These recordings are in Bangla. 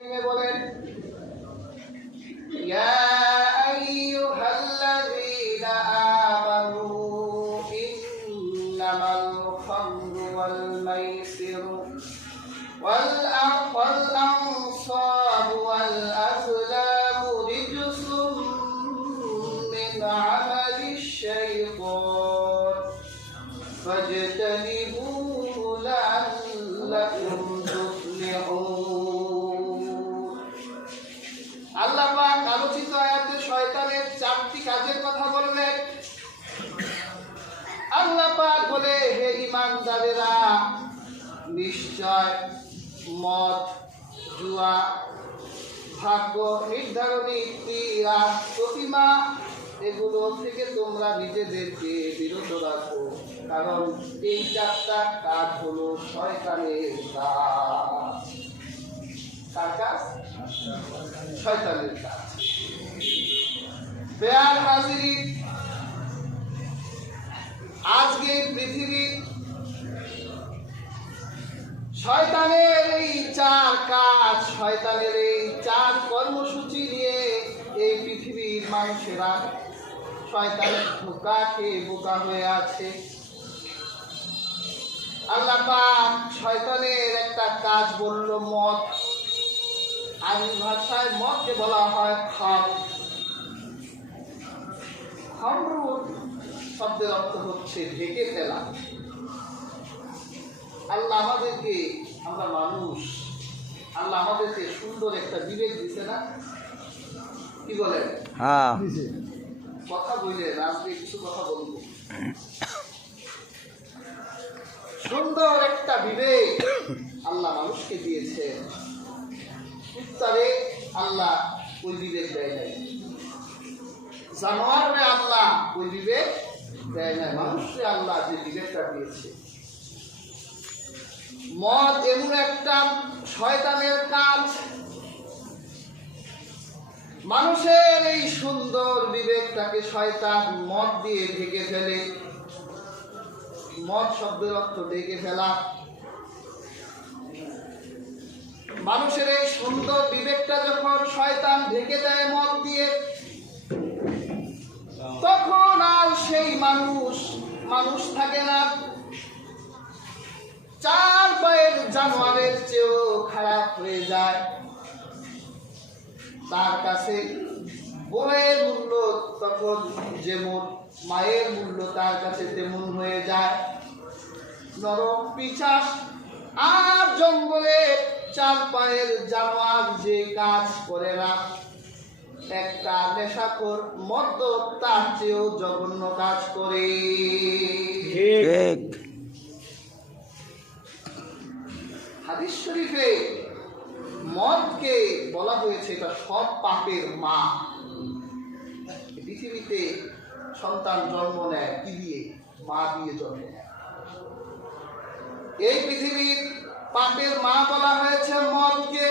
বলেন ইয়া আইয়ুহাল্লাযীনা আমানু ইন্নামাল খামরু ওয়াল মাইসিরু ওয়াল আনসাবু ওয়াল আযলামু রিজসুম মিন আমালিশ শাইতান ফাজতানিবুহু লাআল্লাকুম তুফলিহুন। আল্লাহ পাক আলোচিত আয়াতে শয়তানের চারটি কাজের কথা বললেন। আল্লাহ পাক বলে, হে ঈমানদারেরা, নিশ্চয় মদ, জুয়া, ভাগ্য নির্ধারণী তীর আর প্রতিমা এগুলো থেকে তোমরা নিজেদেরকে বিরত রাখো, কারণ এই চারটা কাজ হলো শয়তানের কাজ। কার কাজ? শয়তানের কাজ। বেয়ার হাজিরিন, আজকে পৃথিবী শয়তানের এই চার কাজ, শয়তানের এই চার কর্মসূচি নিয়ে এই পৃথিবীর মানুষেরা শয়তানের ধোঁকা খেয়ে বোকা হয়ে আছে। আল্লাহ পাক শয়তানের একটা কাজ বলল মদ। আরবি ভাষায় মদকে বলা হয় খামর। খামর শব্দের অর্থ হচ্ছে ঢেকে ফেলা। আল্লাহ আমাদেরকে, আমরা মানুষ, আল্লাহ আমাদেরকে সুন্দর একটা বিবেক দিছে না? কি বলেন? হ্যাঁ, কথা বললেন, আজকে কিছু কথা বলবো। সুন্দর একটা বিবেক আল্লাহ মানুষকে দিয়েছে। কুত্তারে আল্লাহ ওই বিবেক দেয় নাই, জানোয়ারে আল্লাহ ওই বিবেক দেয় নাই, মানুষকে আল্লাহ যে বিবেকটা দিয়েছে। মদ এমন একটা শয়তানের কাজ, মানুষের এই সুন্দর বিবেকটাকে শয়তান মদ দিয়ে ঢেকে ফেলে। মদ শব্দের অর্থ ঢেকে ফেলা। মানুষের এই সুন্দর বিবেকটা যখন শয়তান ঢেকে দেয় মদ দিয়ে, তখন আর সেই মানুষ থাকে না। চার পায়ের জানোয়ারের চেয়েও খারাপ হয়ে যায়। তার কাছে বউয়ের মূল্য তখন যেমন, মায়ের মূল্য তার কাছে তেমন হয়ে যায়। নরক পিশাচ আর জঙ্গলে চার পায়ের জানোয়ার যে কাজ করে না, একটা নেশাখোর মদ্য তার চেয়েও জঘন্য কাজ করে। হাদিস শরীফে মদকে বলা হয়েছে এটা সব পাপের মা। পৃথিবীতে সন্তান জন্ম নেয় কি দিয়ে? মা দিয়ে জন্ম নেয়। এই পৃথিবীর পাপের মা বলা হয়েছে মদকে।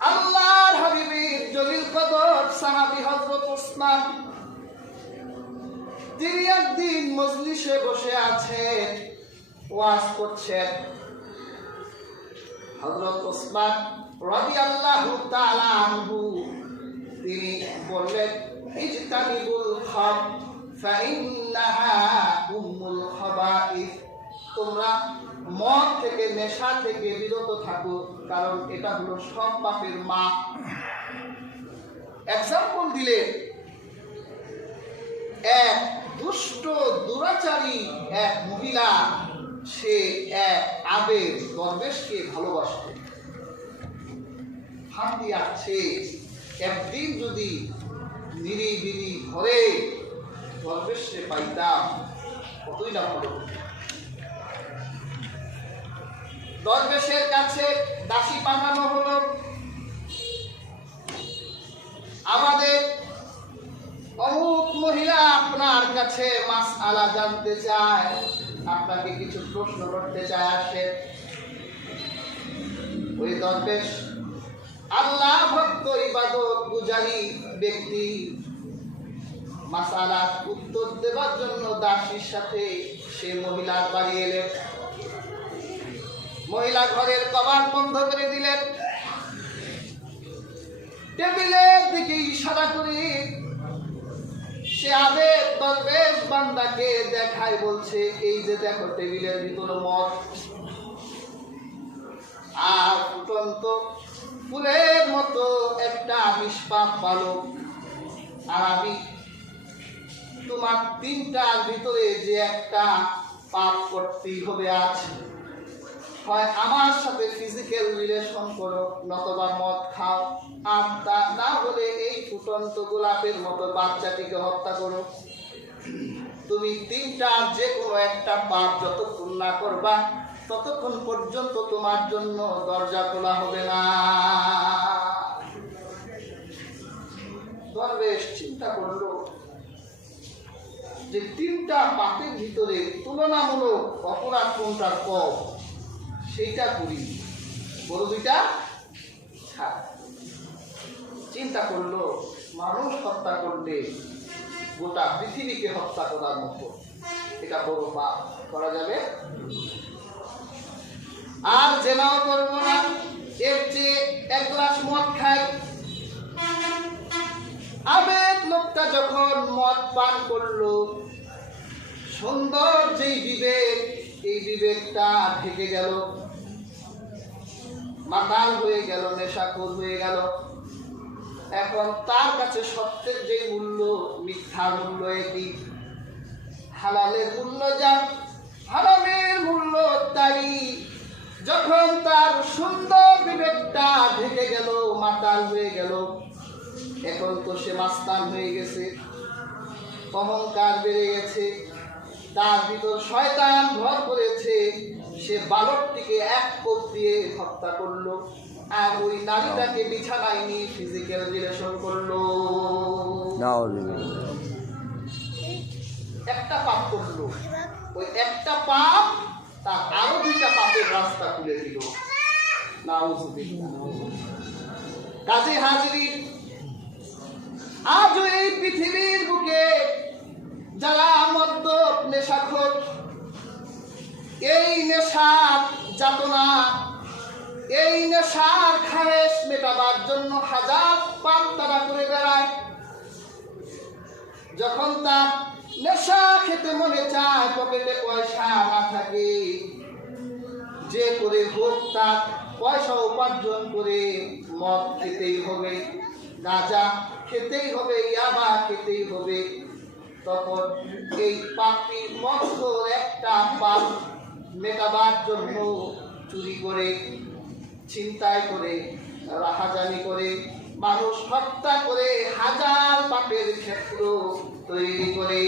আল্লাহর হাবিবের জলিল কদর সাহাবী হযরত ওসমান, তিনি একদিন মজলিসে বসে আছেন, ওয়াজ করছেন। হযরত ওসমান রাদিয়াল্লাহু তাআলা আনহু তিনি বললেন, ইজতানিবুল খাম ফাইন্নাহা উম্মুল খাবাইস, তোমরা মদ থেকে, নেশা থেকে বিরত থাকো, কারণ এটা হলো সব পাপের মা। এক্সাম্পল দিলে, এক দুষ্ট দুরাচারী এক মহিলা, সে এক আবেগ দরবেশকে ভালোবাসত। ফাঁদি আছে, একদিন যদি নিরিবিলি ঘরে দরবেশে পাইতাম, কতই না ভালো। দরবেশের কাছে দাসী পাঠানো হলো, আমাদের অমুক মহিলা আপনার কাছে মাসআলা জানতে চায়, আপনাকে কিছু প্রশ্ন করতে চায়, আসে। ওই দরবেশ আল্লাহ ভক্ত ইবাদত গুজারি ব্যক্তি মাসআলার উত্তর দেওয়ার জন্য দাসীর সাথে সে মহিলার বাড়ি এলেন। মহিলা ঘরের কবাট বন্ধ করে দিলেন। টেবিলের দিকে ইশারা করে সে আবেগ দরবেশ বান্দাকে দেখায়, বলছে এই যে দেখো টেবিলের ভিতরে মদ, আর ফুটন্ত ফুলের মতো একটা নিষ্পাপ বালক, আর আমি তোমার তিনটার ভিতরে যে একটা পাপ করতেই হবে আজ, হয় আমার সাথে ফিজিক্যাল রিলেশন করো, নতবা মদ খাও, আর তা না হলে এই ফুটন্ত গোলাপের মতো বাচ্চাটিকে হত্যা করো। তুমি তিনটার যে কোনো একটা পাপ যতক্ষণ না করবা ততক্ষণ পর্যন্ত তোমার জন্য দরজা খোলা হবে না। দরবেশ চিন্তা করলো যে তিনটা পাপের ভিতরে তুলনামূলক অপরাধ কোনটা কম, সেইটা করি, বড় দুইটা ছাড়। চিন্তা করলো মানুষ হত্যা করলে গোটা পৃথিবীকে হত্যা করার মতো, এটা বড় পাপ, করা যাবে। আর জেনাও করবো না, এর চেয়ে এক গ্লাস মদ খাই। আবেগ লোকটা যখন মদ পান করলো, সুন্দর যেই বিবেক, এই বিবেকটা ঢেকে গেল, মাতাল হয়ে গেল, নেশাখোর হয়ে গেল। এখন তার কাছে সত্যের যে মূল্য, মিথ্যার মূল্য একই, হালালের মূল্য যা, হারামের মূল্য তাই। যখন তার সুন্দর বিবেকটা ঢেকে গেল, মাতাল হয়ে গেল, এখন তো সে মাস্তান হয়ে গেছে, অহংকার বেড়ে গেছে, তার ভিতর শয়তান ভর করেছে। সে বালকটিকে এক কোপ দিয়ে হত্যা করলো, আর ওই নারীটাকে বিছানায় নিয়ে ফিজিক্যাল রিলেশন করলো। একটা পাপ করলো, ওই একটা পাপ তার আরো দুইটা পাপের রাস্তা খুলে দিল। কাজে হাজির, আজও এই পৃথিবীর বুকে যারা মদ্যপ নেশাখোর, এই নেশার যাতনা, এই নেশার খায়েশ মেটাবার জন্য হাজার পাপ তারা করে বেড়ায়। যখন তার নেশা খেতে মনে চায়, পকেটে পয়সা না থাকে, যে করে হোক তার পয়সা উপার্জন করে মদ খেতেই হবে, গাঁজা খেতেই হবে, ইয়াবা খেতেই হবে। তখন এই পাপী মৎসর একটা পাপ মেটাবার জন্য চুরি করে, ছিনতাই করে, রাহাজানি করে, মানুষ হত্যা করে হাজার পাপের ক্ষেত্র তৈরি করে।